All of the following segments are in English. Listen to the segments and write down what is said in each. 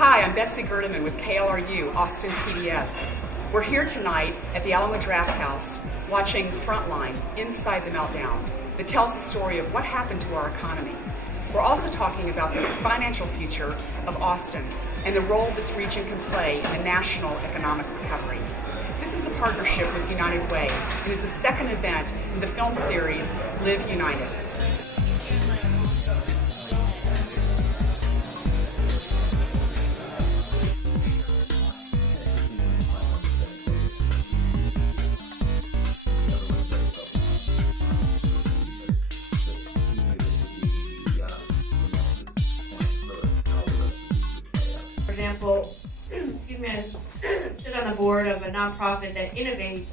Hi, I'm Betsy Gerdeman with KLRU, Austin PBS. We're here tonight at the Alamo Draft House watching Frontline, Inside the Meltdown, that tells the story of what happened to our economy. We're also talking about the financial future of Austin and the role this region can play in the national economic recovery. This is a partnership with United Way and is the second event in the film series Live United. For example, I sit on the board of a nonprofit that innovates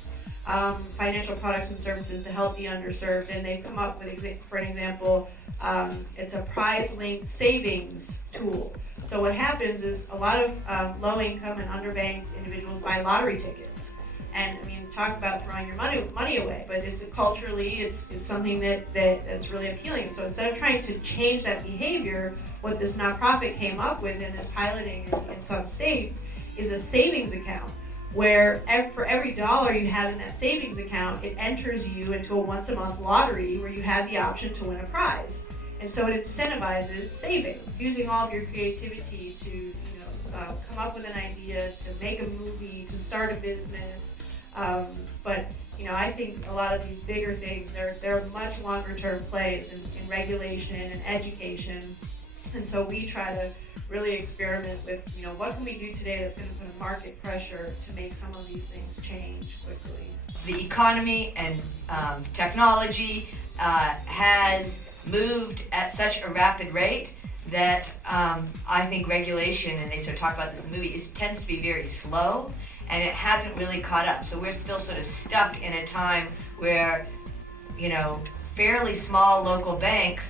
financial products and services to help the underserved, and they've come up with, for an example, it's a PrizeLinked savings tool. So what happens is a lot of low-income and underbanked individuals buy lottery tickets. And I mean, talk about throwing your money away, but culturally, it's something that's really appealing. So instead of trying to change that behavior, what this nonprofit came up with in this piloting in some states is a savings account, where for every dollar you have in that savings account, it enters you into a once-a-month lottery where you have the option to win a prize. And so it incentivizes savings, using all of your creativity to come up with an idea, to make a movie, to start a business. But I think a lot of these bigger things, they're much longer-term plays in regulation and education. And so we try to really experiment with, what can we do today that's going to put a market pressure to make some of these things change quickly. The economy and technology has moved at such a rapid rate that I think regulation, and they sort of talk about this in the movie, tends to be very slow, and it hasn't really caught up. So we're still sort of stuck in a time where, fairly small local banks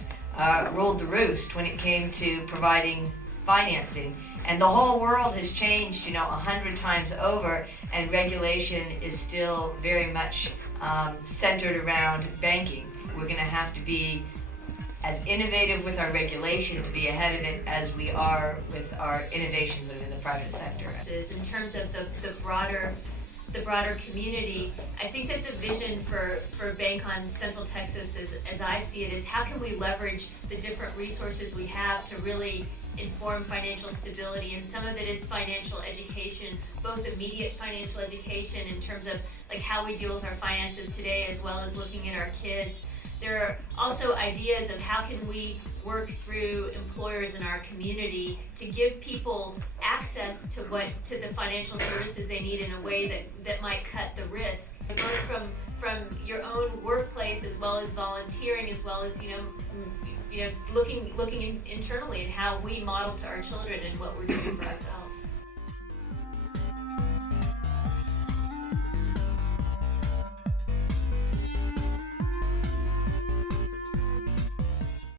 ruled the roost when it came to providing financing. And the whole world has changed, 100 times over, and regulation is still very much centered around banking. We're going to have to be as innovative with our regulation to be ahead of it as we are with our innovations within the private sector. In terms of the broader community, I think that the vision for Bank on Central Texas, as I see it, is how can we leverage the different resources we have to really inform financial stability, and some of it is financial education, both immediate financial education in terms of like how we deal with our finances today, as well as looking at our kids. There are also ideas of how can we work through employers in our community to give people access to the financial services they need in a way that might cut the risk, both from your own workplace as well as volunteering, as well as looking internally at how we model to our children and what we're doing for ourselves.